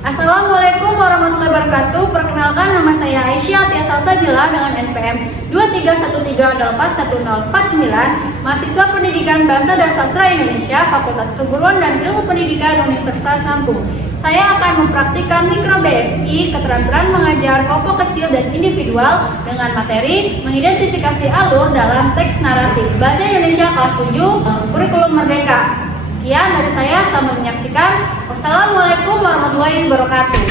Assalamualaikum warahmatullahi wabarakatuh. Perkenalkan, nama saya Aisyah Tia Salsabila dengan NPM 2313841049, mahasiswa Pendidikan Bahasa dan Sastra Indonesia, Fakultas Keguruan dan Ilmu Pendidikan Universitas Lampung. Saya akan mempraktikkan mikro BSI, keterampilan mengajar kelompok kecil dan individual dengan materi mengidentifikasi alur dalam teks naratif Bahasa Indonesia kelas 7 Kurikulum Merdeka. Sekian dari saya, selamat menyaksikan. Wassalamualaikum warahmatullahi wabarakatuh.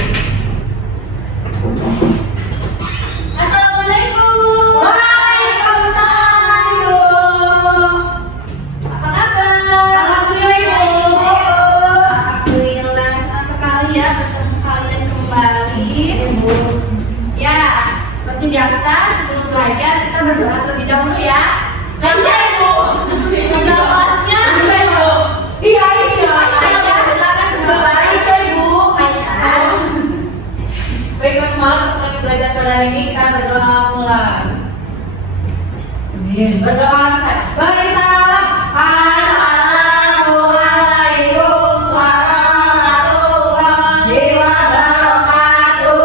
Assalamualaikum. Waalaikumsalam. Apa kabar? Alhamdulillah. Alhamdulillah, senang sekali ya bertemu kalian kembali. Ya, seperti biasa sebelum belajar kita berdoa terlebih dahulu ya. Aisyah, Ibu. Nama kelasnya Iya, Aisyah. Aisyah, silakan berdoa. Aisyah, Ibu. Aisyah. Baiklah, malam setelah belajar pada hari ini kita berdoa mulai. Amin. Berdoa. Bagi salam. Assalamualaikum warahmatullahi wabarakatuh.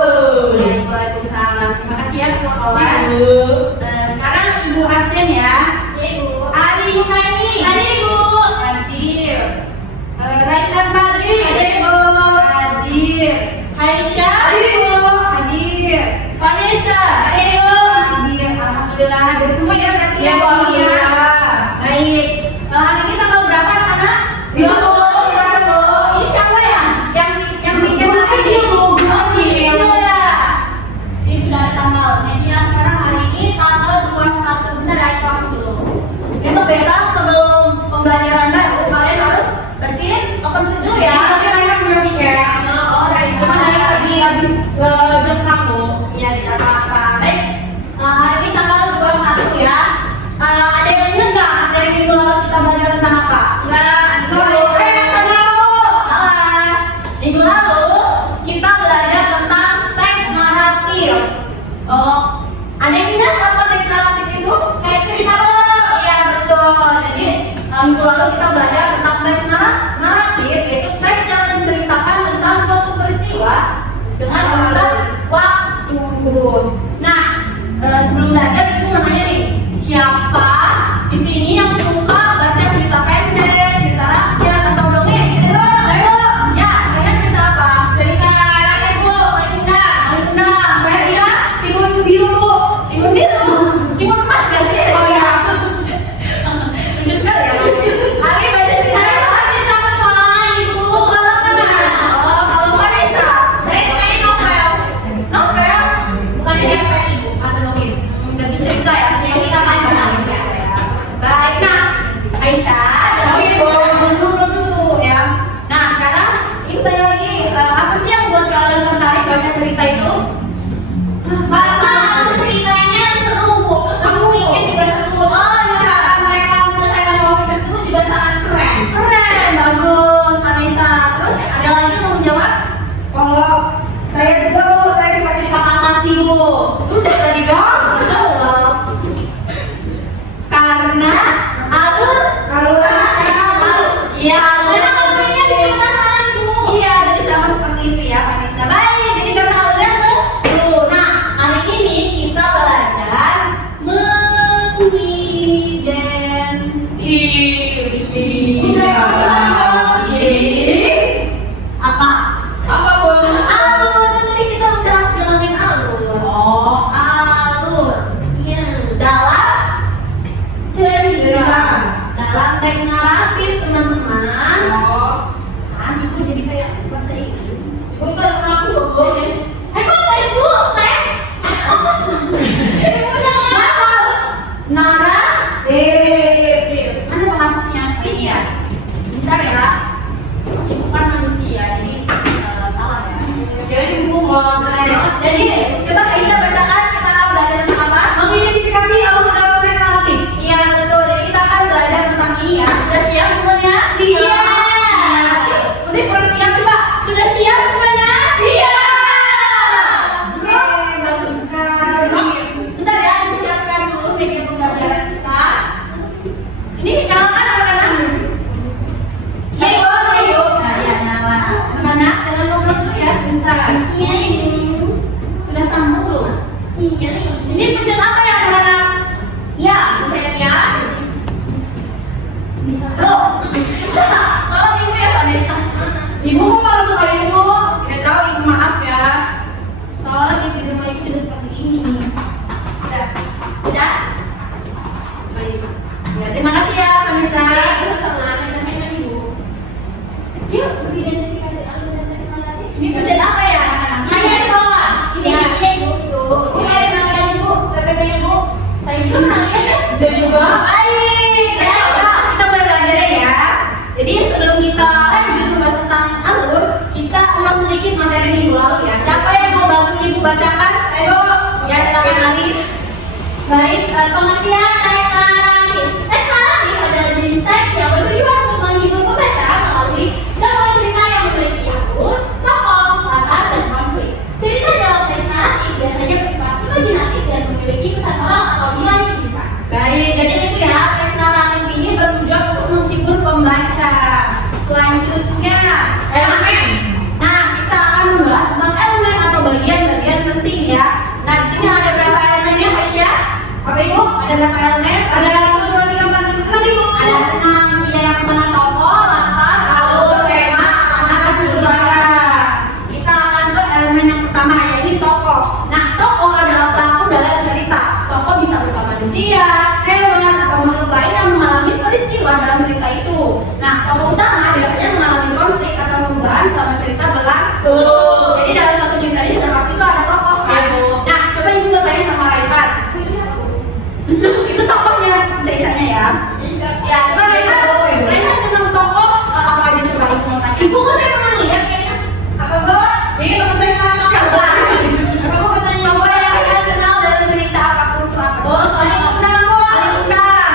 Waalaikumsalam. Terima kasih ya ketua kelas. Sekarang Ibu absen ya. Ibu. Ari Yunaini. Hadir, Ibu. Hadir. Raihan Badri. Hadir, Ibu. Hadir. Aisyah. Hadir, Ibu. Hadir. Vanessa. Hadir, Ibu. Hadir. Alhamdulillah hadir semua ya berarti ya. Ya, alhamdulillah. Baik. Hari ini tanggal berapa anak-anak? Ibu. Ini siapa ya? Yang bikin Guru kecil, Bu. Guru Oh, kecil. kecil ya. Ini sudah ada tanggalnya. Jadi sekarang hari ini tanggal 21. Bentar ya, aku dulu. Itu besok sebelum pembelajaran baru kalian harus bersihin open tulis dulu ya. Tapi mereka punya piket. Oh, dari Cuma dari tadi habis jengkak, Bu. Iya, tidak apa-apa. Baik. Hari ini tanggal 21 ya. Ada yang ingat nggak materi minggu lalu kita belajar tentang apa? Enggak. Minggu lalu kita belajar tentang teks naratif. Oh, ada yang ingat apa teks naratif itu? Kayak cerita, Bu. Iya betul. Jadi minggu lalu kita belajar tentang teks naratif, yaitu teks yang menceritakan tentang suatu peristiwa dengan urutan waktu. Nah, sebelum belajar itu namanya nih, siapa di sini yang suka baca cerita pendek, cerita rakyat atau dongeng? Ayo, ya, kalian cerita apa? Cerita rakyat, Bu. Paling mudah. Paling mudah. Saya kira timun biru, Bu. Timun biru, timun emas gak sih? Oh, iya. Lucu sekali ya. Hari baca cerita Saya apa? suka cerita petualangan, Ibu. Petualangan. Oh, kalau Vanessa, Saya sukanya novel. novel, bukan Jadi cerita. apa, Ibu? Ada novel. Jadi cerita ya, saya cerita panjang. Baik, nah, Aisyah, jadi dulu ya. Nah, sekarang ini tanya lagi, apa sih yang buat kalian tertarik baca cerita itu? Karena ceritanya seru, Bu. Seru, bikin juga seru. Cara mereka menyelesaikan konflik tersebut juga sangat keren. Keren, bagus, Vanessa. Terus ada lagi yang mau menjawab? Kalau saya juga, Bu, saya suka cerita fantasi, Bu. Sudah tadi dong. Karena alur. Iya, Dan alurnya bikin penasaran, Bu. iya, jadi sama seperti itu ya, Vanessa. Baik, jadi karena alurnya seru. Nah, hari ini kita belajar mengidentifikasi apa? Apa, Bu? Alur, kan tadi kita udah bilangin alur. Oh. Alur. Iya. Dalam cerita. Dalam teks naratif, teman-teman. Oh. Kan ibu jadi kayak bahasa Inggris. Ibu itu ada aku, Bu. Kok tes bu? Tes? Ibu jangan apa? Naratif. Mana penghapusnya? Ini ya. Sebentar ya. Ibu kan manusia, jadi salah ya. Jadi ibu mau. Jadi coba Aisyah bacakan, kita akan belajar tentang apa? Mengidentifikasi alur dalam teks naratif. Iya betul. Jadi kita akan belajar tentang ini ya. Sudah siap semuanya? Siap. Seperti kurang siap coba. Sudah siap semuanya? Siap. Bagus sekali. Bentar ya, Ya, terima kasih ya, Vanessa. Yuk, mengidentifikasi alur dan teks naratif. Ini pencet apa ya, anak-anak? Nah, ya di bawah. Ini Ya. iya Ibu, itu. Bu, saya pernah lihat Ibu, PPT-nya Bu. Saya juga pernah lihat ya. Saya juga. Baik, ya, kita mulai belajar ya. Jadi sebelum kita lanjut membahas tentang alur, kita ulas sedikit materi minggu lalu ya. Siapa yang mau bantu Ibu bacakan? Ayo, ya silakan Arif. Baik, pengertian teks naratif. Teks naratif adalah jenis teks yang bertujuan untuk menghibur pembaca melalui sebuah cerita yang memiliki alur, tokoh, latar, dan konflik. Cerita dalam teks naratif biasanya bersifat imajinatif dan memiliki pesan moral atau nilai kehidupan. Baik, jadi itu ya, teks naratif ini bertujuan untuk menghibur pembaca. Selanjutnya, elemen. Nah, kita akan membahas tentang elemen atau bagian-bagian penting ya. Nah, di sini ada berapa elemennya, Aisyah? Apa Ibu? Ada berapa elemen? Ada 1, 2, 3, 4, 5, 6 Ibu. Ada 6. Ya, yang pertama tokoh, latar, alur, tema, amanat, keseluruhan. Kita akan ke elemen yang pertama, yaitu tokoh. Nah, tokoh adalah pelaku dalam cerita. Tokoh bisa berupa manusia, hewan, atau makhluk lain yang mengalami peristiwa dalam cerita itu. Nah, tokoh utama biasanya mengalami konflik atau perubahan selama cerita berlangsung. Jadi dalam satu cerita ini sudah pasti itu ada tokoh kan? Nah, coba Ibu bertanya sama Raihan. Itu tokohnya, cecanya ya. Ya, coba Raihan tentang tokoh apa aja coba Ibu mau tanya? Ibu, kok saya pernah lihat kayaknya. Apa Bu? Ini teman saya nama apa? Apa Bu bertanya tokoh yang Raihan kenal dalam cerita apapun itu apa? Oh, paling undang Bu. Paling undang.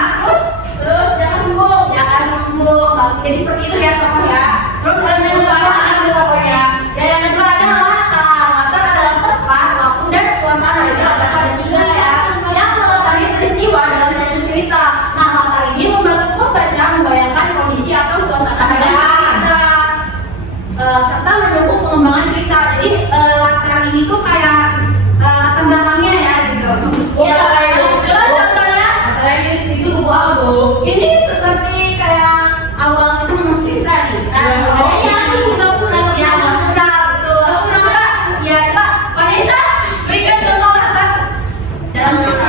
Terus Jaka Sembung. Jaka Sembung. Bagus. Jadi seperti itu ya tokoh ya. Terus elemen yang kedua ada tokohnya. Ya, yang kedua adalah latar. Latar adalah tempat, waktu, dan suasana. Jadi latar ada 3 ya. Yang melatari peristiwa dalam satu cerita. Nah, latar ini membantu pembaca membayangkan kondisi atau suasana dalam cerita. Serta mendukung pengembangan cerita. Jadi latar ini tuh kayak latar belakangnya ya gitu. Iya, latar itu. Coba contohnya. Itu buku apa Bu? Ini seperti kayak awal kita masuk desa nih kan. Iya, itu Gapura. Iya, Gapura, betul. Coba, ya coba Vanessa berikan contoh latar dalam cerita.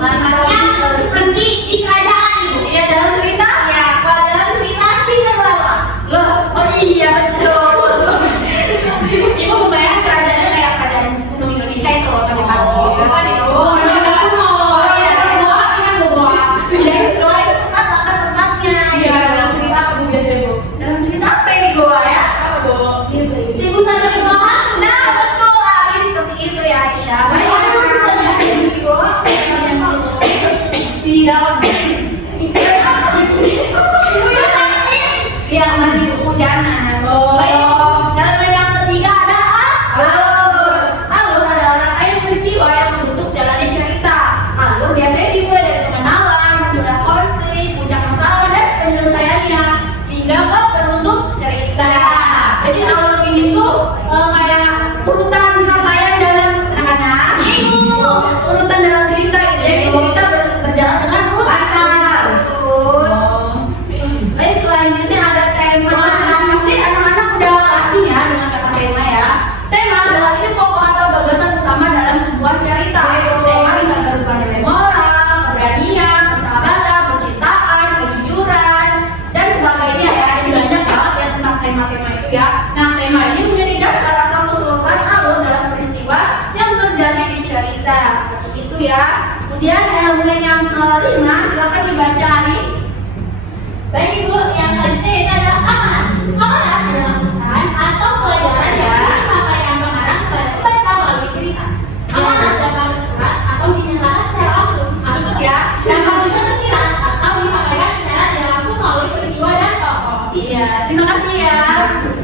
Latarnya Seperti di kerajaan Ibu. iya dalam cerita. Ya, Kalau dalam cerita Cinderella. Loh, oh iya betul. Ibu membayangkan kerajaannya kayak kerajaan kuno Indonesia itu loh, pada Oh, kerajaan kuno. Oh iya, ya itu itu tempat latar-tempatnya. dalam cerita apa Bu biasanya Bu? Dalam cerita apa ini goa ya? Apa Bu? Gitu. Sebutan dari Goa Hantu. Nah betul Aris, seperti itu ya Aisyah. Baik, Baik. aku juga lihat di Goa. Siap. Iya masih kehujanan. Baik. Dalam yang ketiga ada alur. Alur adalah rangkaian peristiwa yang membentuk jalannya cerita. Alur biasanya dimulai dari pengenalan, munculnya konflik, puncak masalah, dan penyelesaiannya hingga ke penutup cerita. Jadi alur ini tuh kayak urutan rangkaian dalam anak-anak. Urutan dalam cerita itu. Jadi cerita berjalan dengan urutan. Betul. Baik, selanjutnya ada tema. Nanti anak-anak udah kasih ya dengan kata tema ya. Tema adalah ini pokok atau gagasan utama dalam sebuah cerita. Tema bisa berupa nilai moral, keberanian, persahabatan, percintaan, kejujuran, dan sebagainya ya. Jadi banyak banget ya tentang tema-tema itu ya. Nah, tema ini menjadi dasar atau keseluruhan alur dalam peristiwa yang terjadi di cerita. Seperti itu ya. Kemudian elemen yang kelima, silakan dibaca Ari. Baik Ibu, yang selanjutnya itu adalah amanat. Amanat adalah pesan atau pelajaran yang disampaikan pengarang kepada pembaca melalui cerita. Amanat dapat tersurat atau dinyatakan secara langsung Tutup ya. dapat juga tersirat atau disampaikan secara tidak langsung melalui peristiwa dan tokoh. Iya, terima kasih ya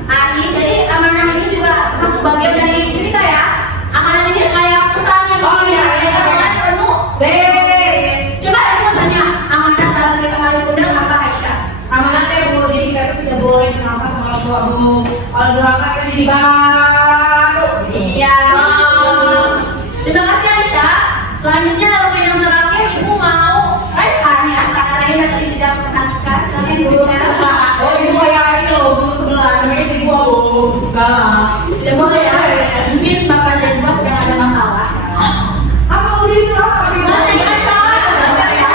Ari. Jadi amanah ini juga termasuk bagian dari cerita ya. Amanah ini kayak pesan yang disampaikan penuh. Coba aku mau tanya, amanah dalam cerita Malin Kundang apa Aisyah? Amanatnya Bu, jadi kita tuh tidak boleh kenapa sama orang tua Bu. Kalau durhaka kita jadi baru. Iya. Terima kasih Aisyah. Selanjutnya elemen yang terakhir Ibu mau Raihan ya, karena Raihan tadi tidak memperhatikan. Silakan Bu. Oh Ibu kayak ini loh Bu sebelah, namanya si gua Bu. Enggak lah. Tidak boleh ya. Mungkin Bapak dan Bos sedang ada masalah. Apa udah disuruh apa? Bahasa Inggris. Sabar ya.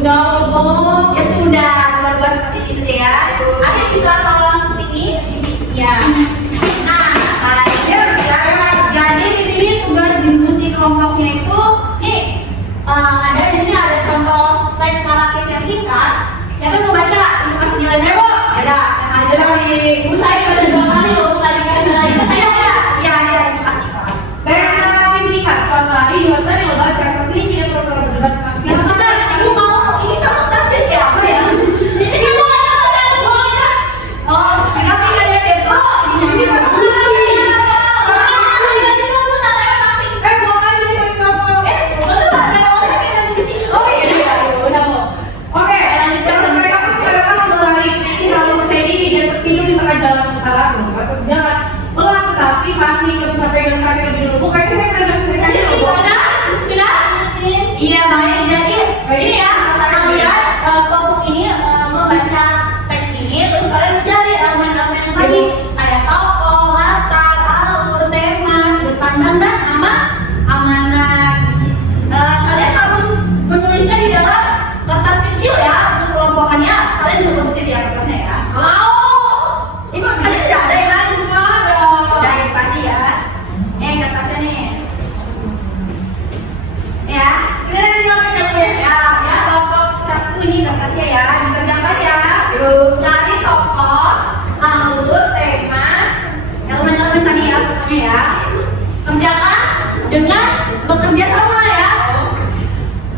ngomong. Ya sudah, dua-dua seperti ini saja ya. Ada bisa tolong sini, ya. Nah, jadi di sini tugas diskusi kelompoknya itu, nih ada di sini ada contoh teks naratif yang singkat. Siapa yang mau baca? Ini kasih nilai berapa? Ada, Aja lagi. Saya baca 2 kali loh, bukan dikasih lagi. Saya ada, ini kasih Pak. Dari narasi singkat, suatu hari di hotel yang membahas sektor kelinci dan program debat Ya maksimal. sebentar, ibu mau ini taruh tasnya siapa ya? ini kamu nggak tahu saya mau aja. Oh, kira tidak ada depo. Ini Buang aja di mikrofon. ada orang yang nanti di sini. Oh iya. Udah mau. Oke, lanjutkan mereka perkenalkan mengalami kelinci lalu percaya diri dan tertidur di tengah jalan sementara menunggu atas jalan. Melak tetapi pasti ke mencapai dengan kaki lebih dulu. Kayaknya saya pernah dengar ceritanya loh. Sudah? Iya baik. Jadi ini ya kalian kelompok ini membaca teks ini terus kalian mencari elemen-elemen yang tadi ada tokoh, latar, alur, tema, sudut pandang dan amanat. Kalian harus menulisnya di dalam kertas kecil ya untuk kelompokannya. Kalian bisa buat sendiri ya kertasnya ya. Ibu kalian tidak ada ya kan? Sudah pasti ya. Nih kertasnya nih. Ya. Ya, kelompok 1 ini kertasnya ya, dikerjakan ya. Cari tokoh, alur, tema, elemen-elemen tadi ya, pokoknya ya. Kerjakan dengan bekerja sama ya.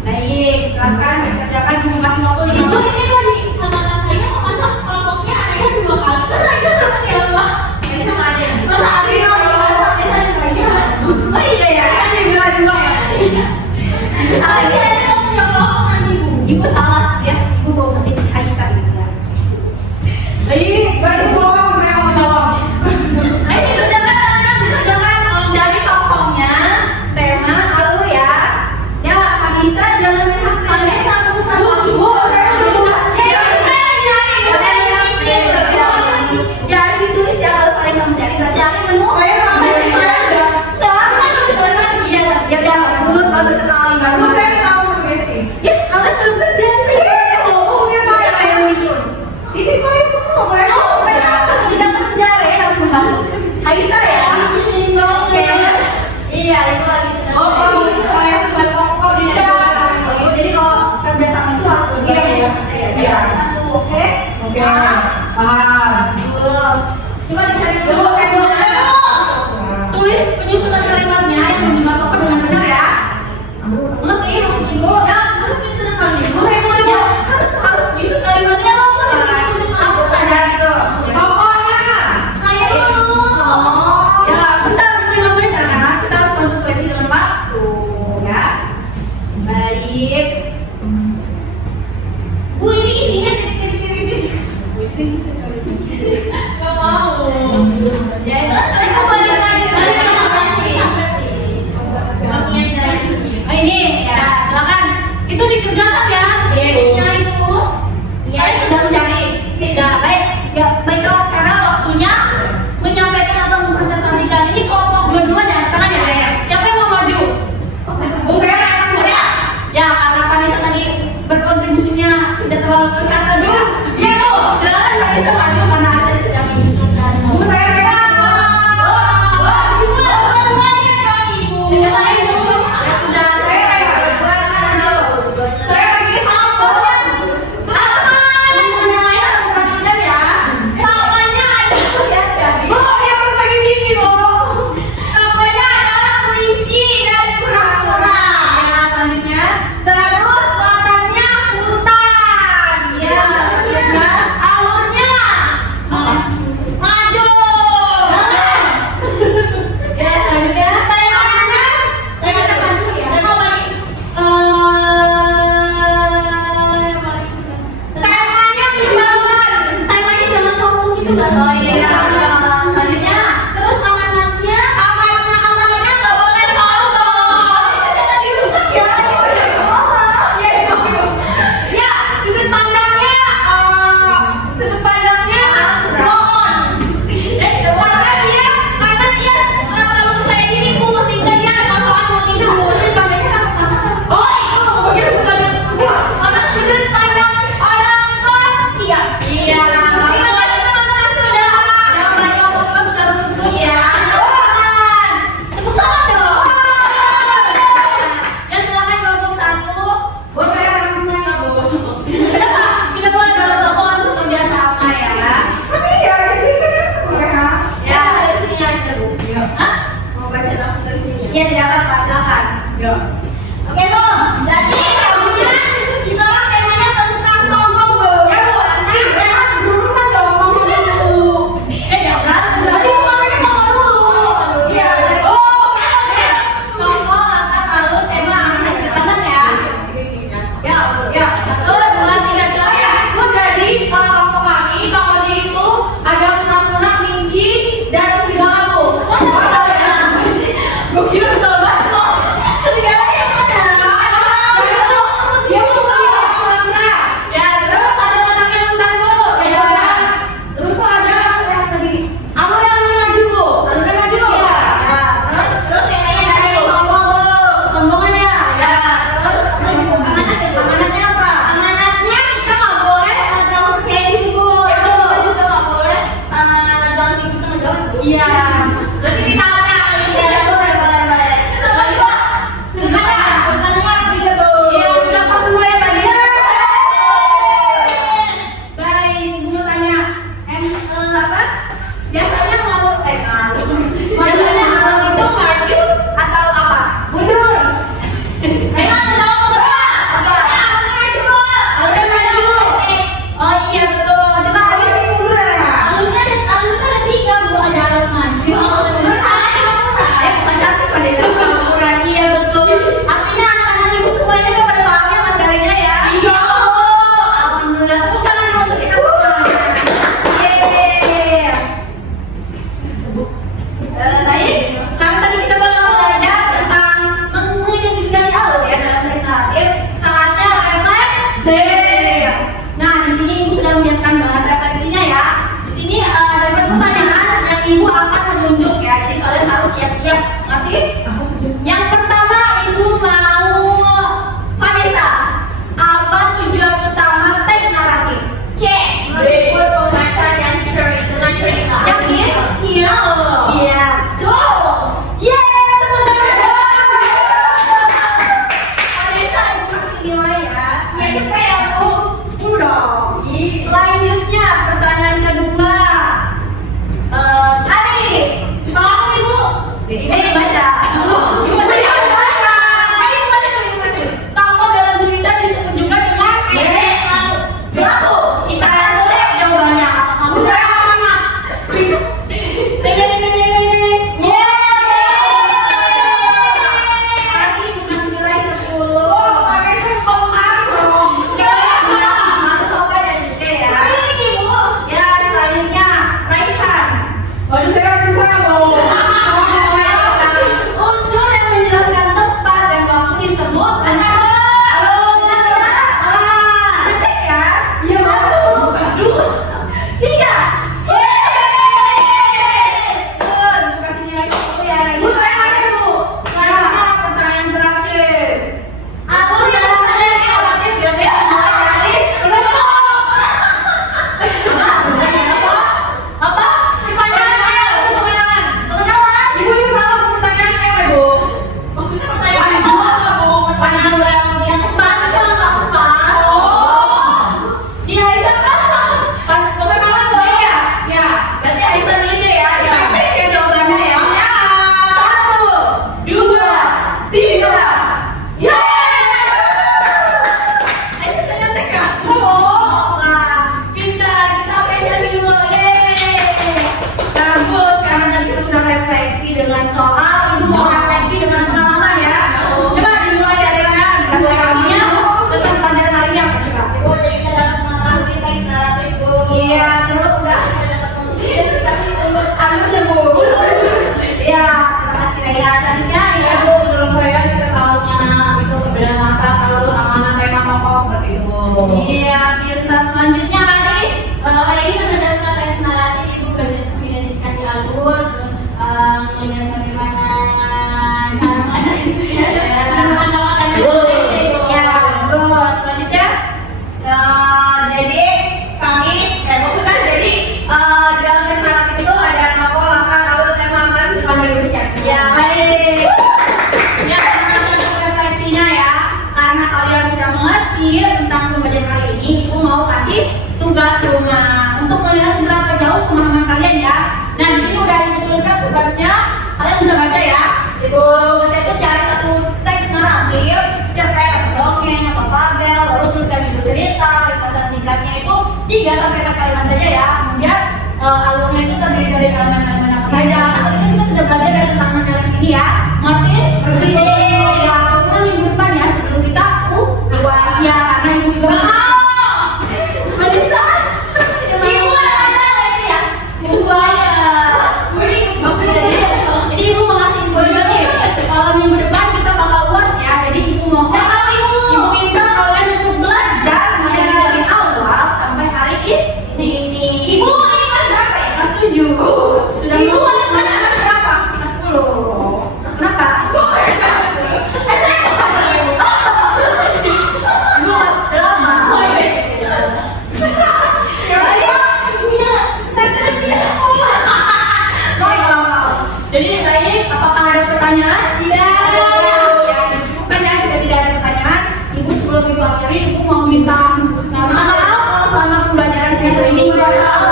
Baik, silakan dikerjakan, Ibu kasih waktu 5 Itu menit. ini kok di catatan saya kok masa kelompoknya adanya 2 kali. Terus saya sama siapa? Sama ada. Masa Arya Desa dan Bayan. Oh iya ya. Kan ada 2 ya. Saya kira ini kamu punya kelompok nanti Bu. Ibu salah ya, Ibu mau ngetik Aisyah gitu ya. Baik, bohong, saya mau jawab. Ayo dikerjakan anak-anak, dikerjakan. Cari tokohnya, tema, alur ya. Ya, Vanessa jangan main HP. Kalian satu. Ya, ditulis ya kalau Vanessa mencari, berarti Ali menu. Saya sampai sini aja. Iya, ya udah bagus sekali, Aku bagus. saya tahu sama Besti. Ya, kalian belum kerja sih. Ngomongnya saya Kayak menyusun. Ini saya semua. Oh, mereka tidak kerja, Ren harus membantu. Aisyah ya. Oke. Iya, itu lagi sedang. Saya buat tokoh di Oh, jadi kalau kerja sama itu harus lebih ya. Iya, ada satu, oke? Oke. Nah, bagus. Coba dicari dulu. Tulis penyusunan kalimatnya yang menyimak tokoh dengan benar ya. Ngerti maksud ibu? Ya, ya, harus bisu kalimatnya langsung saja gitu. Tokohnya. Ya, bentar 5 menit karena kita harus konsekuensi dengan waktu ya. Baik. Bu ini isinya titik-titik. Gak mau. Ya itu kan kalian kembali lagi. Oh ini ya silakan. Itu dikerjakan ya titiknya itu. Kalian sudah mencari. Tidak baik. Ya baiklah sekarang waktunya menyampaikan atau mempresentasikan ini kelompok dua-duanya tangan ya. Siapa yang mau maju? Bu saya. Ya karena Vanessa tadi berkontribusinya tidak terlalu kelihatan juga. Ya bu, silakan Vanessa maju karena ada sudah menyusun dan Bu saya. Saya lagi sama. Bu, dia harus lagi tinggi, Bu. Oh iya, selanjutnya Terus amanatnya amanatnya nggak boleh sombong. Jangan dirusak ya. Ya, sudut pandangnya bohong. Karena dia nggak terlalu percaya diri bu, sehingga dia sosokan mau tidur. sudut pandangnya apa? Oh itu, mungkin sudut pandang. Orang sudut Sip. Nah, di sini ibu sudah menyiapkan bahan refleksinya ya. Di sini ada pertanyaan yang ibu akan menunjuk ya. Jadi kalian harus siap-siap. Ngerti? Yang pertama ibu mau Vanessa. Apa tujuan utama teks naratif? C. Meliput pembaca dan cerita. Yakin? Iya. Iya. Betul. Yeay, tepuk tangan. Vanessa, ibu kasih nilai ya. Ya cepet ya bu. 10 dong. Selanjutnya pertanyaan kedua. Ari. Kalau ibu. Ibu baca. Ibu baca. Tokoh dalam cerita disebut juga dengan pelaku. Kita cek jawabannya. Kamu saya mana? Ari ibu kasih nilai 10. Masuk dan oke ya. Ya selanjutnya Raihan. Waduh, saya masih sama. Unsur yang menjelaskan tempat dan waktu disebut cek ya. Iya, Satu, dua, tiga. Betul, kasih nilai 10 ya. Bu, saya mana bu? Selanjutnya pertanyaan terakhir. Alur dalam teks naratif biasanya dimulai dari apa? Pengenalan. Ibu yang salah pertanyaannya apa bu? Maksudnya pertanyaan itu apa bu? Pertanyaan yang Bantu nggak apa? Dia itu apa? Perkenalan bu. Iya. Ya. Berarti Aisyah dulu deh ya. Kita cek ya jawabannya ya. 1, 2, 3. Aisyah sudah ngetek ya? Wah, pintar. Kita apresiasi dulu. Yeay. Bagus. Karena tadi kita sudah refleksi dengan soal. Ibu mau refleksi dengan pengalaman ya. Coba dimulai dari rekan. Refleksinya tentang pelajaran hari ini apa coba? Ibu jadi kita dapat mengetahui teks naratif bu. Iya, terus udah. Kita dapat mengidentifikasi ulur alur ya bu. Iya, terima kasih Raya. Selanjutnya Ya ya. bu, menurut saya kita tahu mana itu perbedaan kata, alur, amanah, tema, tokoh seperti itu bu. Iya, pintar. Selanjutnya Ari. Kali ini berdasarkan teks naratif ibu belajar mengidentifikasi alur, terus melihat bagaimana cara menganalisisnya dan mengandalkan Ya, bagus. Selanjutnya. Jadi kami bukan jadi Di dalam teks naratif itu ada tokoh, latar, alur, tema, dan depan dari bersiap. Ya, baik. Ya, terima kasih untuk refleksinya ya. Karena kalian sudah mengerti tentang pembelajaran hari ini, ibu mau kasih tugas rumah untuk melihat seberapa jauh pemahaman kalian ya. Nah, di sini udah ibu tuliskan tugasnya. Kalian bisa baca ya. Ibu baca itu cari satu teks naratif, cerpen atau dongeng atau fabel, lalu tuliskan judul cerita, ringkasan singkatnya itu 3 sampai 4 kalimat saja ya. Kemudian alurnya itu terdiri dari elemen-elemen apa saja. Tadi kan kita sudah belajar dari tentang elemen ini ya. Ngerti? Ngerti. Ya, kita minggu depan ya sebelum kita ya karena ibu juga nggak bisa. Ibu ada kata lagi ya. Itu buaya. Jadi ibu mau ngasih info juga nih. Kalau minggu depan kita bakal UAS ya. Jadi ibu mau ibu minta kalian untuk belajar mulai dari awal sampai hari ini. Ibu ini kelas berapa ya? Kelas 7. Sudah Ibu mau kelas berapa? siapa? Kelas 10. Kenapa? Ibu kelas 8. Jadi baik, apakah ada pertanyaan? Tidak. Ya, cukupkan ya jika tidak ada pertanyaan. Ibu sebelum ibu akhiri, ibu mau minta maaf kalau selama pembelajaran semester ini minta maaf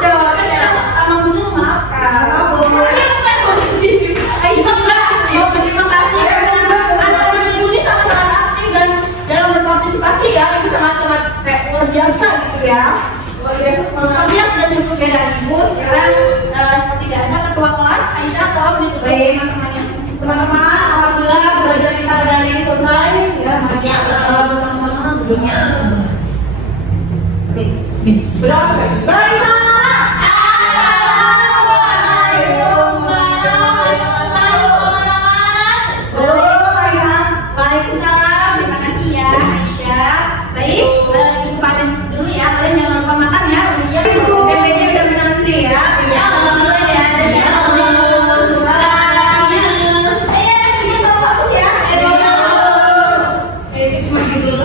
dong. Kan kita sama muslim memaafkan. Mau berterima kasih karena anak-anak ibu ini sangat-sangat aktif dan dalam berpartisipasi ya. Ibu sangat-sangat kayak luar biasa gitu ya. Luar biasa. Sebenarnya sudah cukup ya dari ibu. Sekarang seperti biasa ketua kelas Aisyah tolong ditutup teman-temannya. Teman-teman, alhamdulillah belajar kita udah ini selesai. Ya, makanya bersama-sama dulunya. Berapa sampai? Baik. Assalamualaikum warahmatullahi wabarakatuh. Waalaikumsalam. Terima kasih ya.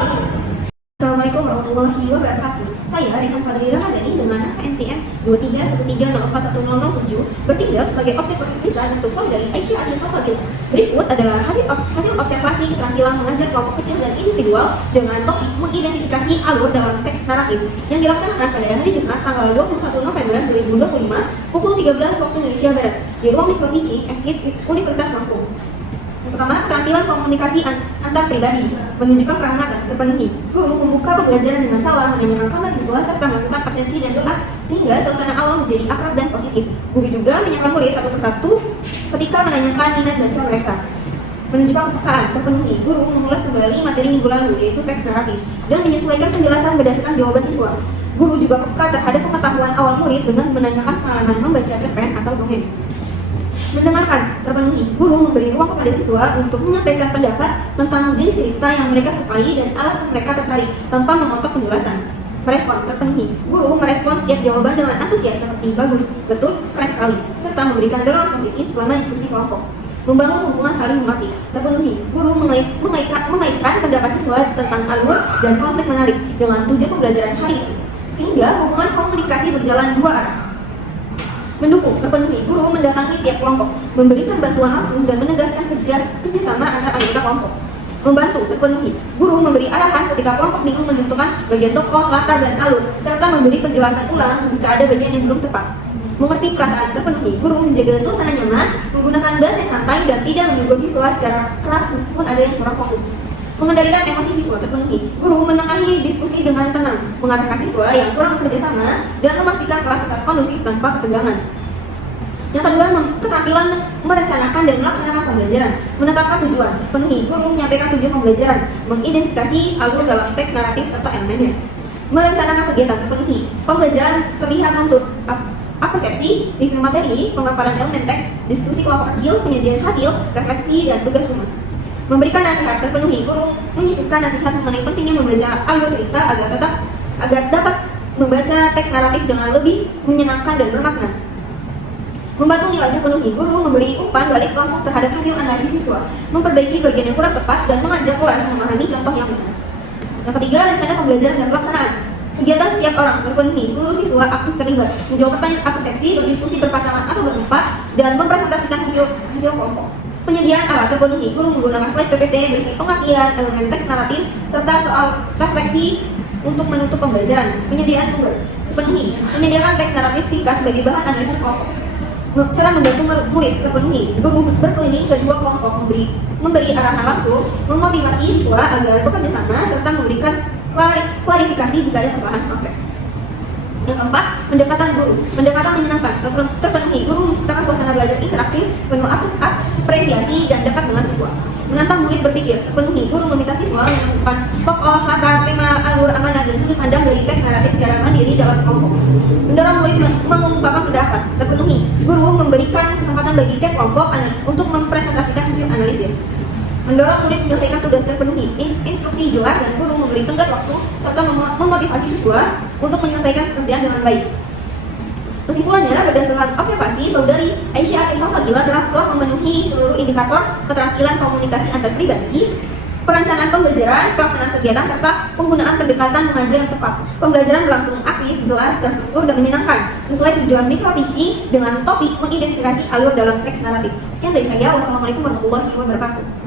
Assalamualaikum warahmatullahi wabarakatuh. Saya Rehan Fadli Ramadhani dengan NPM 2313041007 bertindak sebagai observer lisan untuk saudari Aisyah Adil Salsabila. Berikut adalah hasil observasi keterampilan mengajar kelompok kecil dan individual dengan topik mengidentifikasi alur dalam teks naratif yang dilaksanakan pada hari Jumat tanggal 21 November 2025 pukul 13 waktu Indonesia Barat di ruang mikroteaching FKIP Universitas Lampung. Yang pertama, keterampilan komunikasi antar pribadi menunjukkan kehangatan terpenuhi. Guru membuka pembelajaran dengan salam, menanyakan kabar siswa serta melakukan absensi dan doa sehingga suasana awal menjadi akrab dan positif. Guru juga menyapa murid satu persatu ketika menanyakan minat baca mereka. Menunjukkan kepekaan terpenuhi. Guru mengulas kembali materi minggu lalu yaitu teks naratif dan menyesuaikan penjelasan berdasarkan jawaban siswa. Guru juga peka terhadap pengetahuan awal murid dengan menanyakan pengalaman membaca cerpen atau dongeng. Mendengarkan terpenuhi. Guru memberi ruang kepada siswa untuk menyampaikan pendapat tentang jenis cerita yang mereka sukai dan alasan mereka tertarik tanpa memotong penjelasan. Merespon terpenuhi. Guru merespon setiap jawaban dengan antusias seperti bagus, betul, keren sekali, serta memberikan dorongan positif selama diskusi kelompok. Membangun hubungan saling mengerti terpenuhi. Guru mengaitkan pendapat siswa tentang alur dan konflik menarik dengan tujuan pembelajaran hari itu, sehingga hubungan komunikasi berjalan dua arah. Mendukung terpenuhi. Guru mendatangi tiap kelompok, memberikan bantuan langsung dan menegaskan kerjasama antar anggota kelompok. Membantu terpenuhi. Guru memberi arahan ketika kelompok bingung menentukan bagian tokoh, latar, dan alur, serta memberi penjelasan ulang jika ada bagian yang belum tepat. Mengerti perasaan terpenuhi. Guru menjaga suasana nyaman, menggunakan bahasa yang santai dan tidak menegur siswa secara keras meskipun ada yang kurang fokus. Mengendalikan emosi siswa terpenuhi. Guru menengahi diskusi dengan tenang, mengarahkan siswa yang kurang bekerja sama dan memastikan kelas tetap kondusif tanpa ketegangan. Yang kedua, keterampilan merencanakan dan melaksanakan pembelajaran. Menetapkan tujuan, penuhi. Guru menyampaikan tujuan pembelajaran, mengidentifikasi alur dalam teks naratif serta elemennya. Merencanakan kegiatan terpenuhi. Pembelajaran terlihat untuk persepsi, review materi, pemaparan elemen teks, diskusi kelompok kecil, penyajian hasil, refleksi, dan tugas rumah. Memberikan nasihat terpenuhi. Guru menyisipkan nasihat mengenai pentingnya membaca alur cerita agar dapat membaca teks naratif dengan lebih menyenangkan dan bermakna. Membantu nilai terpenuhi. Guru memberi umpan balik langsung terhadap hasil analisis siswa, memperbaiki bagian yang kurang tepat dan mengajak kelas memahami contoh yang benar. Yang ketiga, rencana pembelajaran dan pelaksanaan. Kegiatan setiap orang terpenuhi. Seluruh siswa aktif terlibat, menjawab pertanyaan persepsi, berdiskusi berpasangan atau berempat, dan mempresentasikan hasil kelompok. Penyediaan alat terpenuhi. Guru menggunakan slide PPT berisi pengertian, elemen teks naratif, serta soal refleksi untuk menutup pembelajaran. Penyediaan sumber terpenuhi. Menyediakan teks naratif singkat sebagai bahan analisis kelompok. Cara membantu murid terpenuhi. Guru berkeliling ke dua kelompok, memberi arahan langsung, memotivasi siswa agar bekerja sama, serta memberikan klarifikasi jika ada kesalahan konsep. Yang keempat, pendekatan guru. Pendekatan menyenangkan terpenuhi. Guru menciptakan suasana belajar interaktif, penuh apresiasi dan dekat dengan siswa. Menantang murid berpikir terpenuhi. Guru meminta siswa menemukan tokoh, latar, tema, alur, amanah, dan sudut pandang dari teks naratif secara mandiri dalam kelompok. Mendorong murid mengungkapkan pendapat terpenuhi. Guru memberikan kesempatan bagi tiap kelompok untuk mempresentasikan hasil analisis. Mendorong murid menyelesaikan tugas terpenuhi. Instruksi jelas dan guru memberi tenggat waktu serta memotivasi siswa untuk menyelesaikan pekerjaan dengan baik. Kesimpulannya, berdasarkan observasi, saudari Aisyah Adil Salsabila telah memenuhi seluruh indikator keterampilan komunikasi antar pribadi, perencanaan pembelajaran, pelaksanaan kegiatan, serta penggunaan pendekatan mengajar yang tepat. Pembelajaran berlangsung aktif, jelas, terstruktur, dan menyenangkan, sesuai tujuan mikroteaching dengan topik mengidentifikasi alur dalam teks naratif. Sekian dari saya. Wassalamualaikum warahmatullahi wabarakatuh.